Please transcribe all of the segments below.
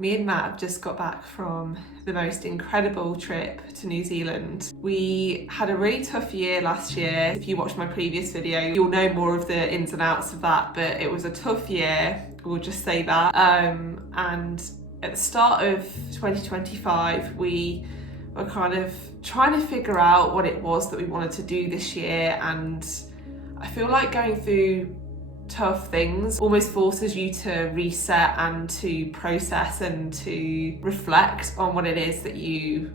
Me and Matt have just got back from the most incredible trip to New Zealand. We had a really tough year last year. If you watched my previous video, you'll know more of the ins and outs of that, but it was a tough year, we'll just say that. And at the start of 2025, we were kind of trying to figure out what it was that we wanted to do this year, and I feel like going through tough things almost forces you to reset and to process and to reflect on what it is that you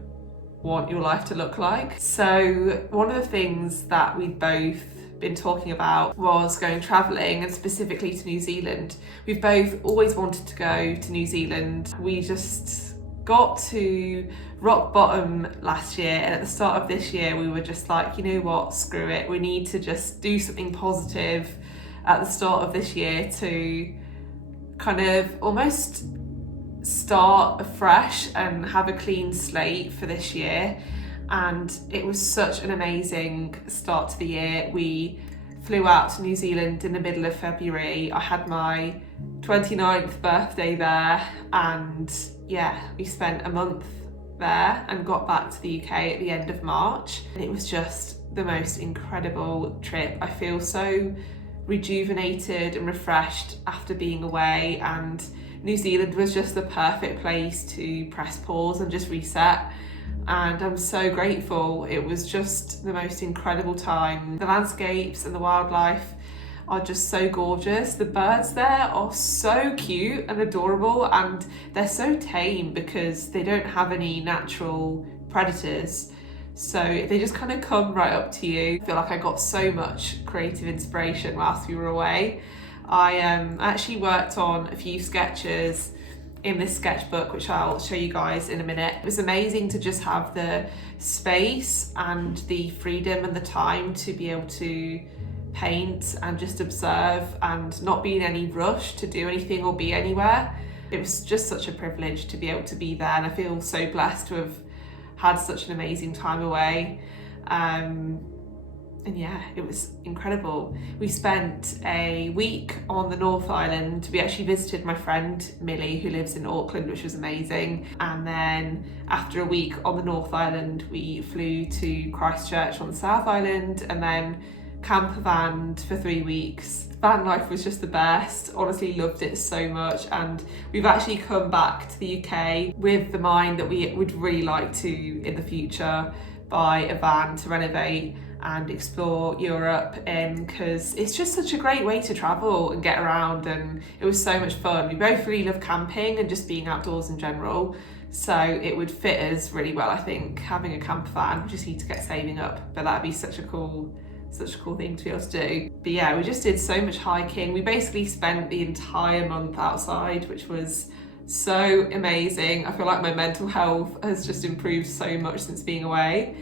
want your life to look like. So one of the things that we'd both been talking about was going travelling, and specifically to New Zealand. We've both always wanted to go to New Zealand. We just got to rock bottom last year, and at the start of this year we were just like, you know what, screw it, we need to just do something positive at the start of this year to kind of almost start afresh and have a clean slate for this year. And it was such an amazing start to the year. We flew out to New Zealand in the middle of February. I had my 29th birthday there, and yeah, we spent a month there and got back to the UK at the end of March. And it was just the most incredible trip. I feel so rejuvenated and refreshed after being away, and New Zealand was just the perfect place to press pause and just reset. And I'm so grateful. It was just the most incredible time. The landscapes and the wildlife are just so gorgeous. The birds there are so cute and adorable, and they're so tame because they don't have any natural predators. So they just kind of come right up to you. I feel like I got so much creative inspiration whilst we were away. I actually worked on a few sketches in this sketchbook, which I'll show you guys in a minute. It was amazing to just have the space and the freedom and the time to be able to paint and just observe and not be in any rush to do anything or be anywhere. It was just such a privilege to be able to be there, and I feel so blessed to have had such an amazing time away. And yeah, it was incredible. We spent a week on the North Island. We actually visited my friend Millie, who lives in Auckland, which was amazing. And then after a week on the North Island, we flew to Christchurch on the South Island, and then camper vanned for 3 weeks. Van life was just the best. Honestly, loved it so much. And we've actually come back to the UK with the mind that we would really like to, in the future, buy a van to renovate and explore Europe in, because it's just such a great way to travel and get around, and it was so much fun. We both really love camping and just being outdoors in general, so it would fit us really well, I think, having a camper van. We just need to get saving up, but that'd be such a cool thing to be able to do. But yeah, we just did so much hiking. We basically spent the entire month outside, which was so amazing. I feel like my mental health has just improved so much since being away.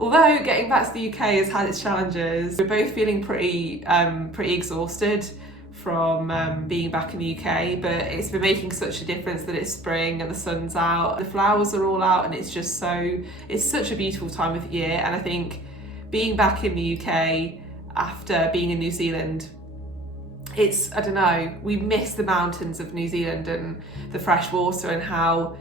Although getting back to the UK has had its challenges. We're both feeling pretty exhausted from being back in the UK, but it's been making such a difference that it's spring and the sun's out, the flowers are all out, and it's such a beautiful time of year. And I think being back in the UK after being in New Zealand, I don't know, we miss the mountains of New Zealand and the fresh water and how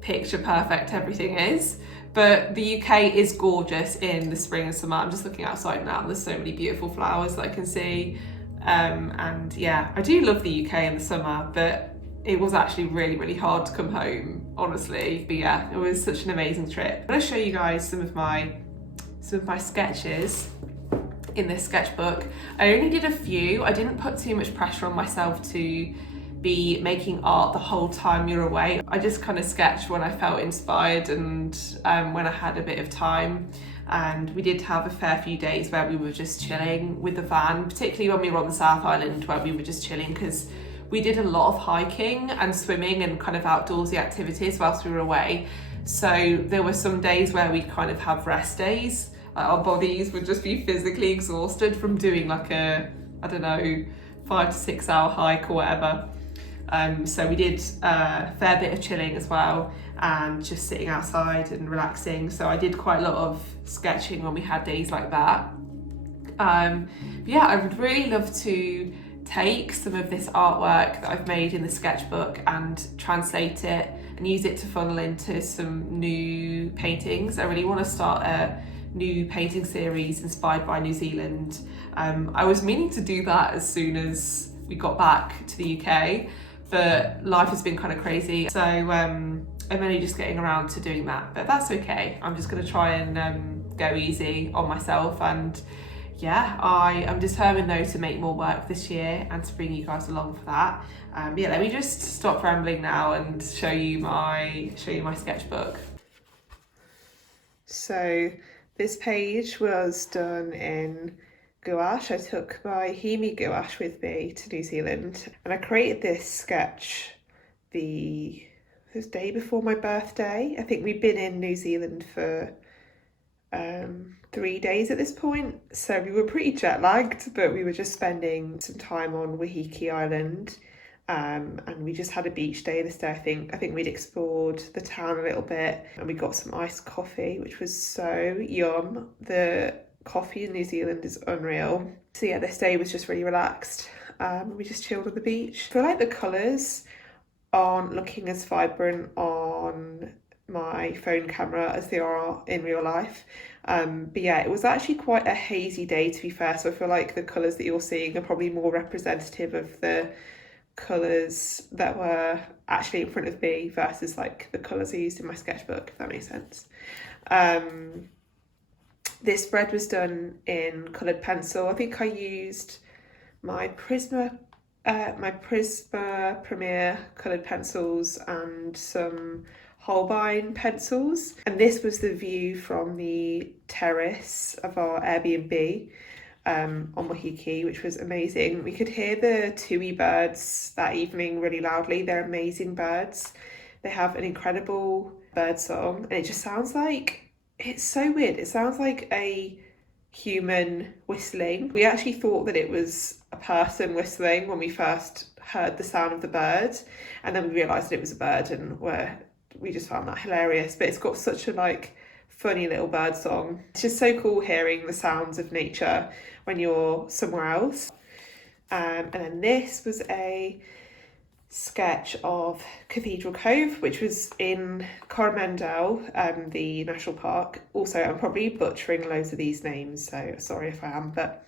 picture perfect everything is. But the UK is gorgeous in the spring and summer. I'm just looking outside now, and there's so many beautiful flowers that I can see. And yeah, I do love the UK in the summer, but it was actually really, really hard to come home, honestly. But yeah, it was such an amazing trip. I'm gonna show you guys some of my sketches in this sketchbook. I only did a few. I didn't put too much pressure on myself to be making art the whole time you're away. I just kind of sketched when I felt inspired and when I had a bit of time. And we did have a fair few days where we were just chilling with the van, particularly when we were on the South Island, where we were just chilling because we did a lot of hiking and swimming and kind of outdoorsy activities whilst we were away. So there were some days where we'd kind of have rest days. Our bodies would just be physically exhausted from doing like a, 5 to 6 hour hike or whatever. So we did a fair bit of chilling as well, and just sitting outside and relaxing. So I did quite a lot of sketching when we had days like that. Yeah, I would really love to take some of this artwork that I've made in the sketchbook and translate it and use it to funnel into some new paintings. I really want to start a new painting series inspired by New Zealand. I was meaning to do that as soon as we got back to the UK, but life has been kind of crazy, so I'm only just getting around to doing that, but that's okay. I'm just going to try and go easy on myself, and yeah, I am determined though to make more work this year and to bring you guys along for that. Yeah, let me just stop rambling now and show you my sketchbook. So this page was done in gouache. I took my Hemi gouache with me to New Zealand, and I created this sketch the day before my birthday. I think we'd been in New Zealand for 3 days at this point, so we were pretty jet lagged, but we were just spending some time on Wahiki Island, and we just had a beach day this day. I think we'd explored the town a little bit, and we got some iced coffee, which was so yum. The coffee in New Zealand is unreal. So yeah, this day was just really relaxed. We just chilled on the beach. I feel like the colours aren't looking as vibrant on my phone camera as they are in real life, but yeah, it was actually quite a hazy day, to be fair, so I feel like the colours that you're seeing are probably more representative of the colours that were actually in front of me versus like the colours I used in my sketchbook, if that makes sense. This spread was done in coloured pencil. I think I used my Prisma Premier coloured pencils and some Holbein pencils, and this was the view from the terrace of our Airbnb on Wahiki, which was amazing. We could hear the tui birds that evening really loudly. They're amazing birds. They have an incredible bird song, and it just sounds like, it's so weird, it sounds like a human whistling. We actually thought that it was a person whistling when we first heard the sound of the bird, and then we realised that it was a bird, and we just found that hilarious. But it's got such a like funny little bird song. It's just so cool hearing the sounds of nature when you're somewhere else. And then this was a sketch of Cathedral Cove, which was in Coromandel, the national park. Also, I'm probably butchering loads of these names, so sorry if I am, but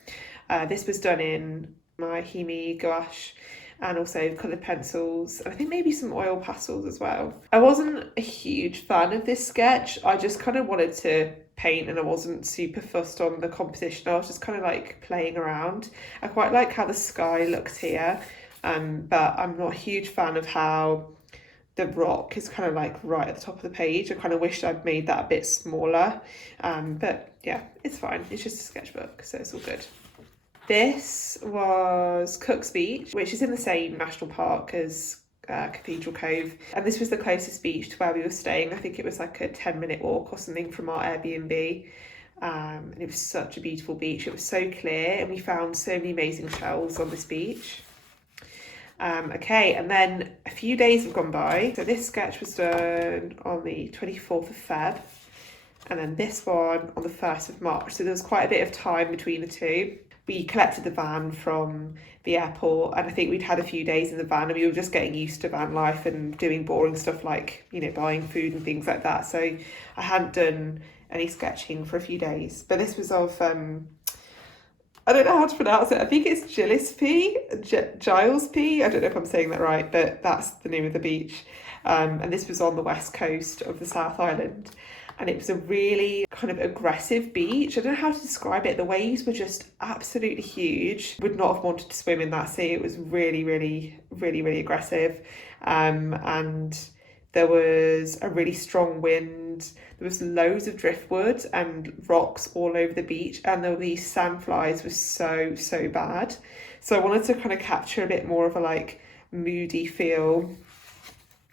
this was done in my Hemi gouache and also coloured pencils, and I think maybe some oil pastels as well. I wasn't a huge fan of this sketch. I just kind of wanted to paint, and I wasn't super fussed on the composition. I was just kind of like playing around. I quite like how the sky looks here, but I'm not a huge fan of how the rock is kind of like right at the top of the page. I kind of wished I'd made that a bit smaller, but yeah, it's fine. It's just a sketchbook, so it's all good. This was Cook's Beach, which is in the same national park as Cathedral Cove, and this was the closest beach to where we were staying. I think it was like a 10-minute walk or something from our Airbnb, and it was such a beautiful beach. It was so clear, and we found so many amazing shells on this beach. Okay, and then a few days have gone by. So this sketch was done on the 24th of Feb, and then this one on the 1st of March. So there was quite a bit of time between the two. We collected the van from the airport, and I think we'd had a few days in the van, and we were just getting used to van life and doing boring stuff like, you know, buying food and things like that. So I hadn't done any sketching for a few days, but this was of I don't know how to pronounce it. I think it's Gillespie. I don't know if I'm saying that right, but that's the name of the beach. And this was on the west coast of the South Island. And it was a really kind of aggressive beach. I don't know how to describe it. The waves were just absolutely huge. Would not have wanted to swim in that sea. It was really, really, really, really aggressive. And there was a really strong wind. There was loads of driftwood and rocks all over the beach, and there were these sandflies were so bad. So I wanted to kind of capture a bit more of a like moody feel.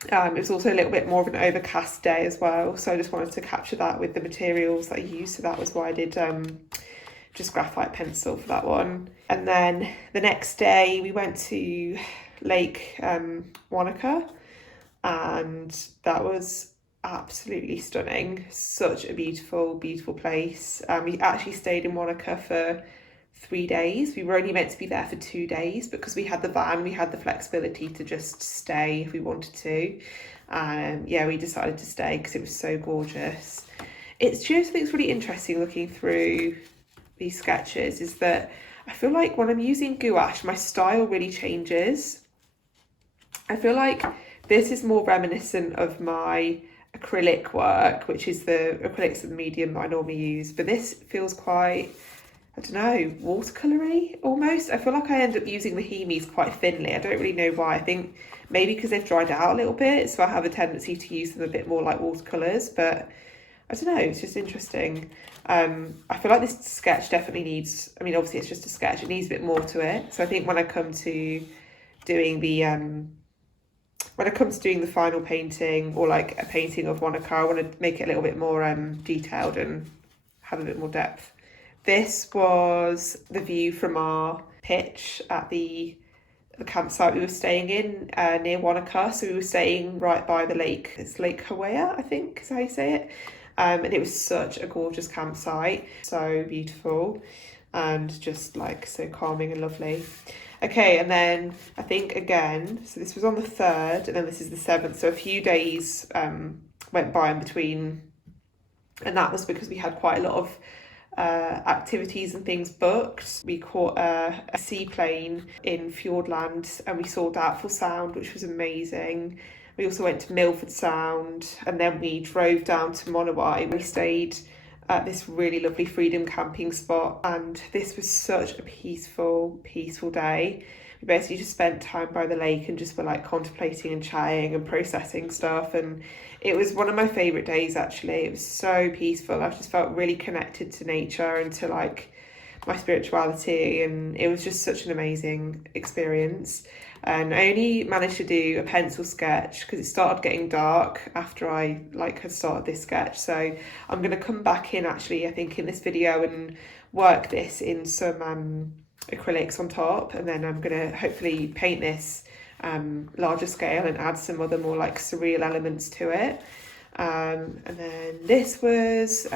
It was also a little bit more of an overcast day as well, so I just wanted to capture that with the materials that I used. So that was why I did just graphite pencil for that one. And then the next day we went to Lake Wanaka, and that was absolutely stunning. Such a beautiful place. We actually stayed in Wanaka for 3 days. We were only meant to be there for 2 days, but because we had the van, we had the flexibility to just stay if we wanted to. Yeah, we decided to stay because it was so gorgeous. It's just, I think it's really interesting looking through these sketches is that I feel like when I'm using gouache, my style really changes. I feel like this is more reminiscent of my acrylic work, which is the acrylics of the medium that I normally use, but this feels quite, I don't know, watercolory almost. I feel like I end up using the Hemis quite thinly. I don't really know why. I think maybe because they've dried out a little bit, so I have a tendency to use them a bit more like watercolours, but I don't know, it's just interesting. I feel like this sketch definitely needs, I mean, obviously it's just a sketch, it needs a bit more to it. So I think when I come to doing the final painting, or like a painting of Wanaka, I want to make it a little bit more detailed and have a bit more depth. This was the view from our pitch at the campsite we were staying in near Wanaka. So we were staying right by the lake. It's Lake Hawea, I think is how you say it. And it was such a gorgeous campsite, so beautiful and just like so calming and lovely. Okay, and then I think again, so this was on the 3rd and then this is the 7th, so a few days went by in between, and that was because we had quite a lot of activities and things booked. We caught a seaplane in Fiordland and we saw Doubtful Sound, which was amazing. We also went to Milford Sound and then we drove down to Monowai. We stayed at this really lovely freedom camping spot, and this was such a peaceful day. We basically just spent time by the lake and just were like contemplating and chatting and processing stuff, and it was one of my favourite days actually. It was so peaceful. I just felt really connected to nature and to like my spirituality, and it was just such an amazing experience. And I only managed to do a pencil sketch because it started getting dark after I had started this sketch. So I'm going to come back in actually, I think, in this video and work this in some acrylics on top, and then I'm going to hopefully paint this larger scale and add some other more like surreal elements to it. And then this was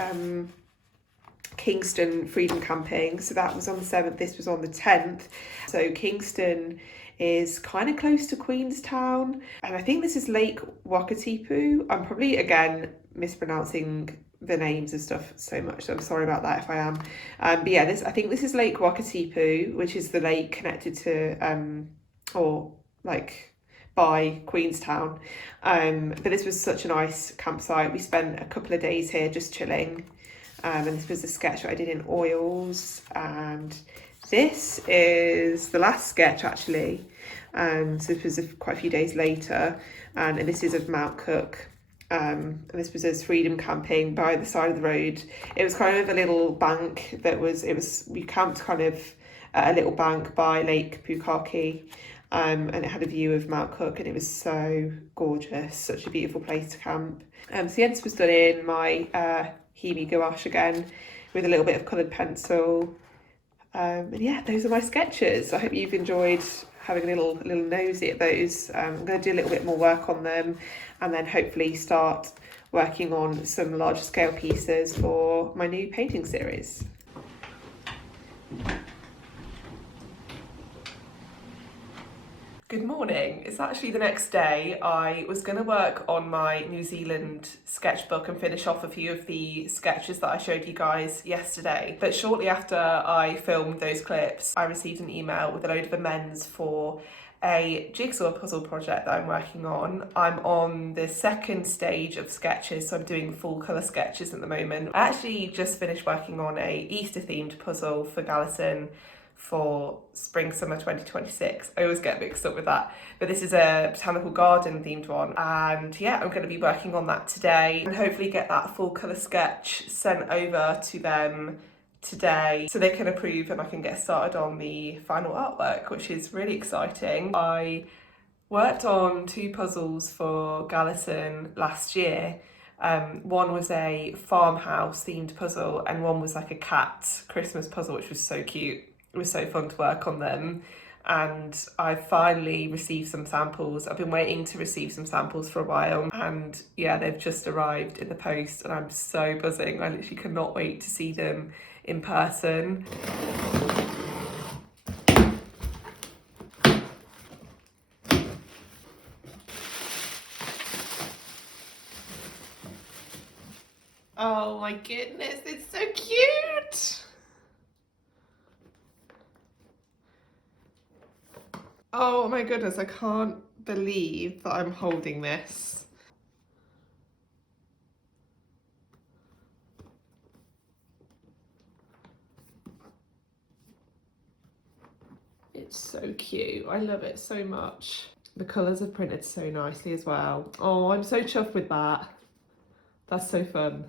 Kingston Freedom Camping, so that was on the 7th, this was on the 10th. So Kingston is kind of close to Queenstown, and I think this is Lake Wakatipu. I'm probably again mispronouncing the names and stuff so much, so I'm sorry about that if I am. But yeah, I think this is Lake Wakatipu, which is the lake connected to or like by Queenstown. But this was such a nice campsite. We spent a couple of days here just chilling. And this was a sketch that I did in oils, and this is the last sketch actually. So this was quite a few days later, and this is of Mount Cook. And this was as freedom camping by the side of the road. It was kind of a little bank we camped kind of at a little bank by Lake Pukaki, and it had a view of Mount Cook, and it was so gorgeous, such a beautiful place to camp. So yeah, this was done in my Hemi gouache again with a little bit of coloured pencil. And yeah, those are my sketches. I hope you've enjoyed having a little nosy at those. I'm going to do a little bit more work on them and then hopefully start working on some larger scale pieces for my new painting series. Good morning. It's actually the next day. I was going to work on my New Zealand sketchbook and finish off a few of the sketches that I showed you guys yesterday. But shortly after I filmed those clips, I received an email with a load of amends for a jigsaw puzzle project that I'm working on. I'm on the 2nd stage of sketches, so I'm doing full colour sketches at the moment. I actually just finished working on a Easter themed puzzle for Gallison for spring summer 2026. I always get mixed up with that, but this is a botanical garden themed one, and yeah, I'm going to be working on that today and hopefully get that full colour sketch sent over to them today so they can approve and I can get started on the final artwork, which is really exciting. I worked on 2 puzzles for Gallison last year. One was a farmhouse themed puzzle and one was like a cat Christmas puzzle, which was so cute. It was so fun to work on them, and I finally received some samples. I've been waiting to receive some samples for a while, and yeah, they've just arrived in the post and I'm so buzzing. I literally cannot wait to see them in person. Oh my goodness, it's so cute. Oh my goodness, I can't believe that I'm holding this. It's so cute. I love it so much. The colours are printed so nicely as well. Oh, I'm so chuffed with that. That's so fun.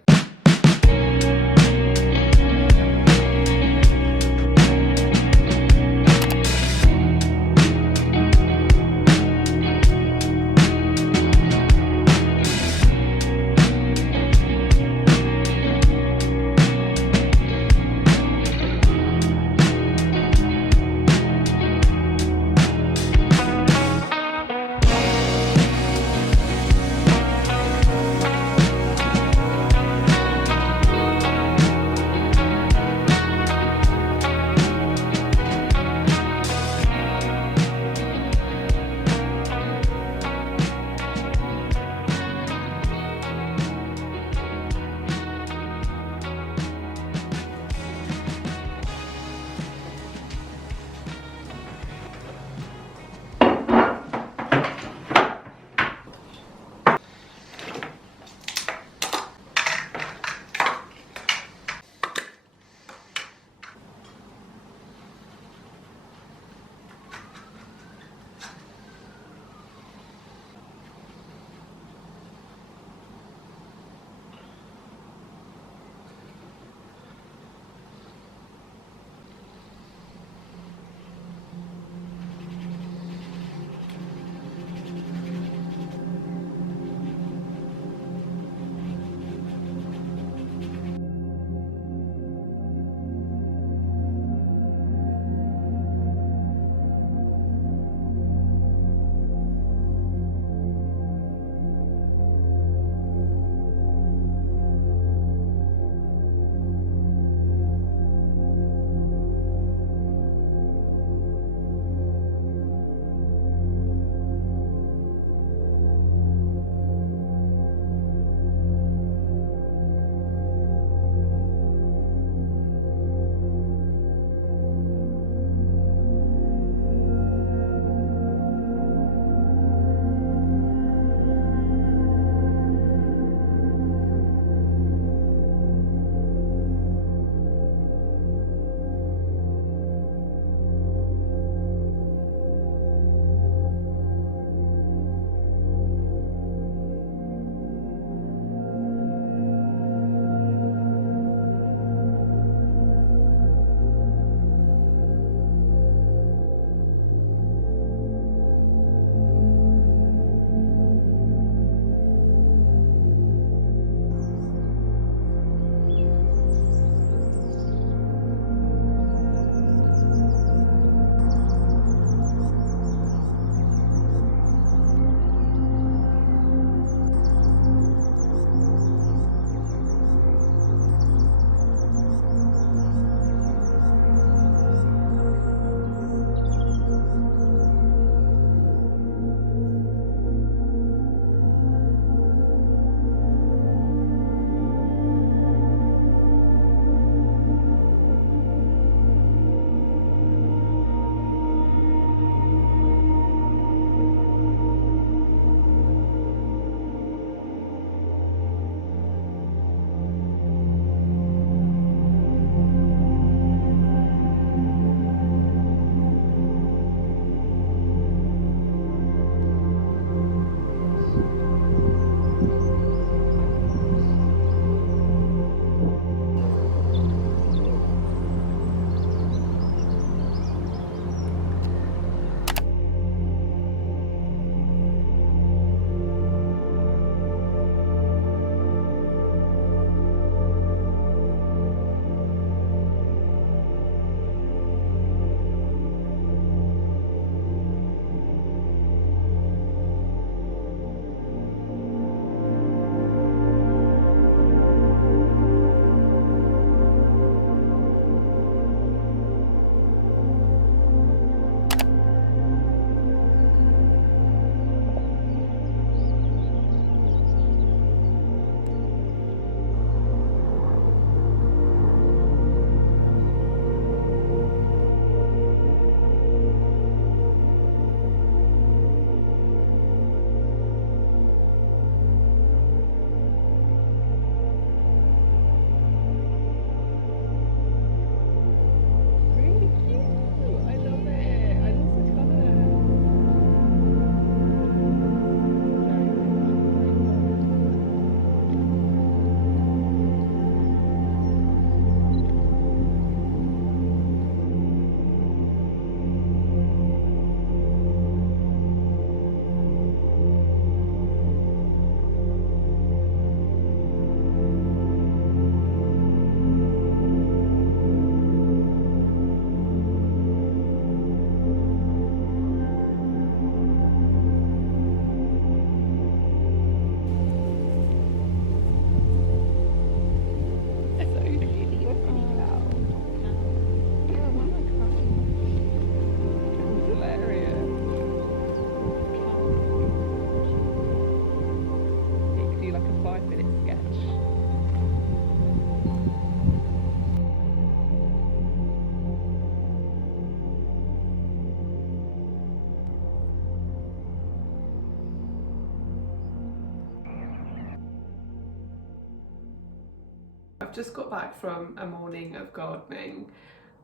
I've just got back from a morning of gardening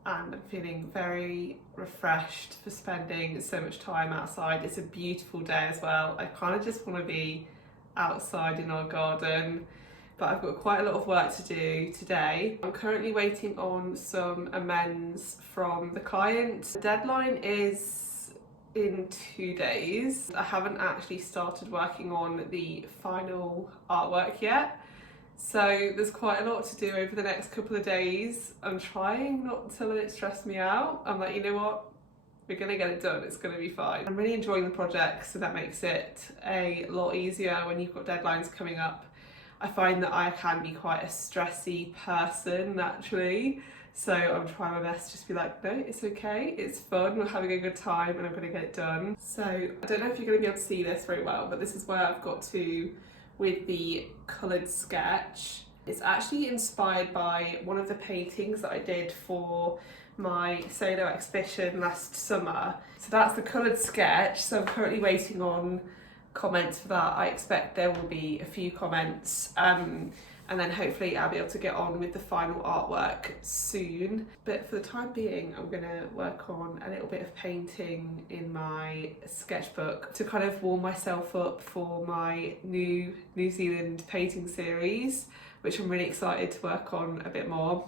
and I'm feeling very refreshed for spending so much time outside. It's a beautiful day as well. I kind of just want to be outside in our garden, but I've got quite a lot of work to do today. I'm currently waiting on some amends from the client. The deadline is in 2 days. I haven't actually started working on the final artwork yet. So there's quite a lot to do over the next couple of days. I'm trying not to let it stress me out. I'm like, you know what? We're gonna get it done, it's gonna be fine. I'm really enjoying the project, so that makes it a lot easier when you've got deadlines coming up. I find that I can be quite a stressy person naturally, so I'm trying my best to just be like, no, it's okay, it's fun, we're having a good time and I'm gonna get it done. So I don't know if you're gonna be able to see this very well, but this is where I've got to with the coloured sketch. It's actually inspired by one of the paintings that I did for my solo exhibition last summer. So that's the coloured sketch, so I'm currently waiting on comments for that. I expect there will be a few comments and then hopefully I'll be able to get on with the final artwork soon. But for the time being, I'm gonna work on a little bit of painting in my sketchbook to kind of warm myself up for my new New Zealand painting series, which I'm really excited to work on a bit more.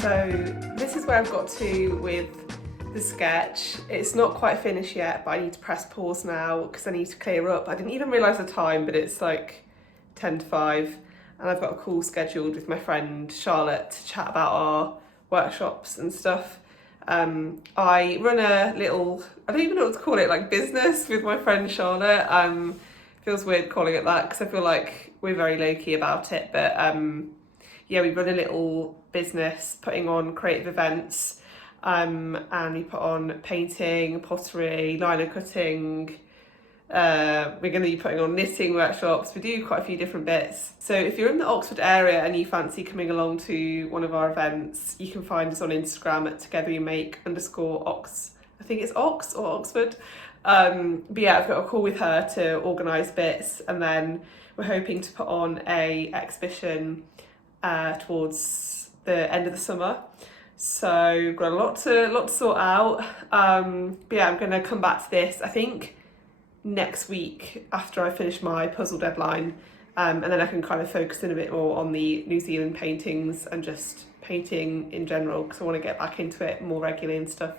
So this is where I've got to with the sketch. It's not quite finished yet, but I need to press pause now because I need to clear up. I didn't even realise the time, but it's like 10 to 5 and I've got a call scheduled with my friend Charlotte to chat about our workshops and stuff. I run a little, I don't even know what to call it, like business with my friend Charlotte. Feels weird calling it that because I feel like we're very low-key about it, but yeah, we run a little business putting on creative events, and we put on painting, pottery, lino cutting. We're going to be putting on knitting workshops. We do quite a few different bits. So if you're in the Oxford area and you fancy coming along to one of our events, you can find us on Instagram at togetherwemake_ox. I think it's Ox or Oxford. But yeah, I've got a call with her to organise bits, and then we're hoping to put on a exhibition towards the end of the summer. So got a lot to sort out. But yeah, I'm going to come back to this, I think, next week after I finish my puzzle deadline, and then I can kind of focus in a bit more on the New Zealand paintings and just painting in general because I want to get back into it more regularly and stuff.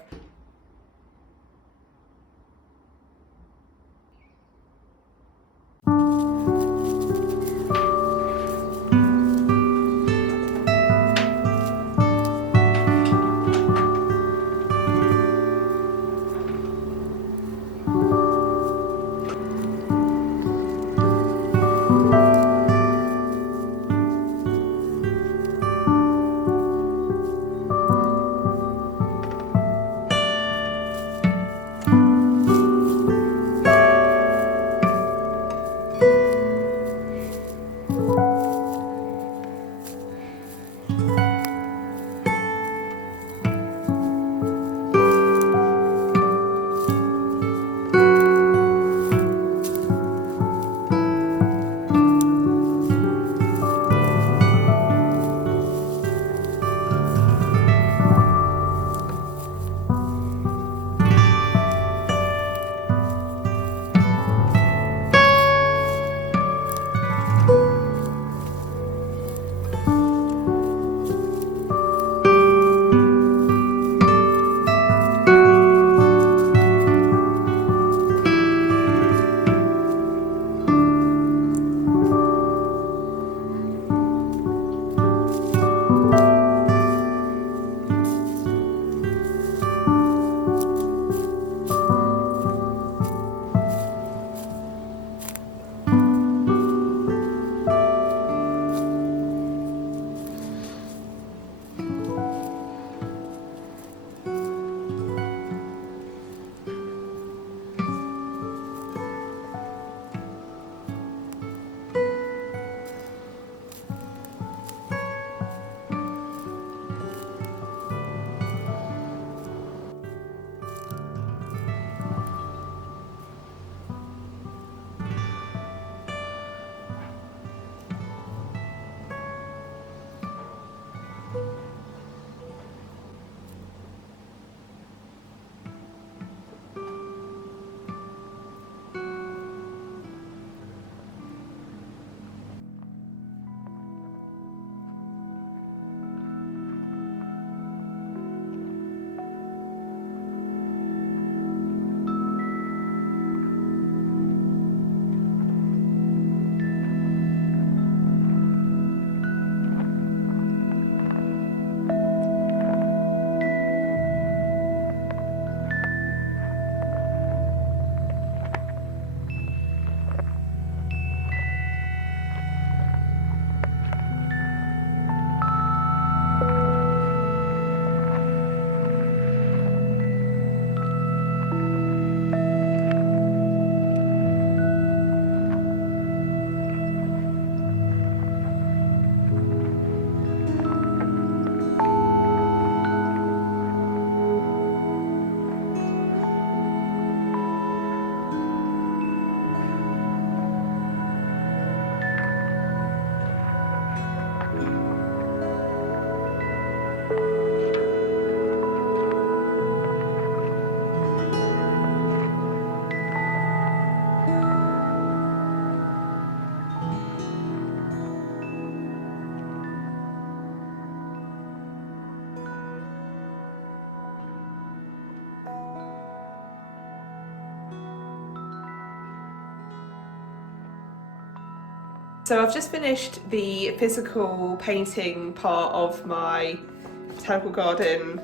So I've just finished the physical painting part of my botanical garden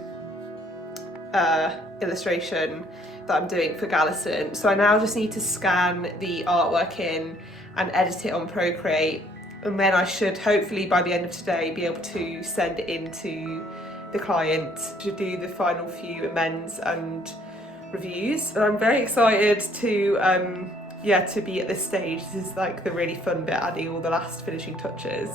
illustration that I'm doing for Gallison. So I now just need to scan the artwork in and edit it on Procreate, and then I should hopefully by the end of today be able to send it in to the client to do the final few amends and reviews. And I'm very excited to to be at this stage. This is like the really fun bit, adding all the last finishing touches.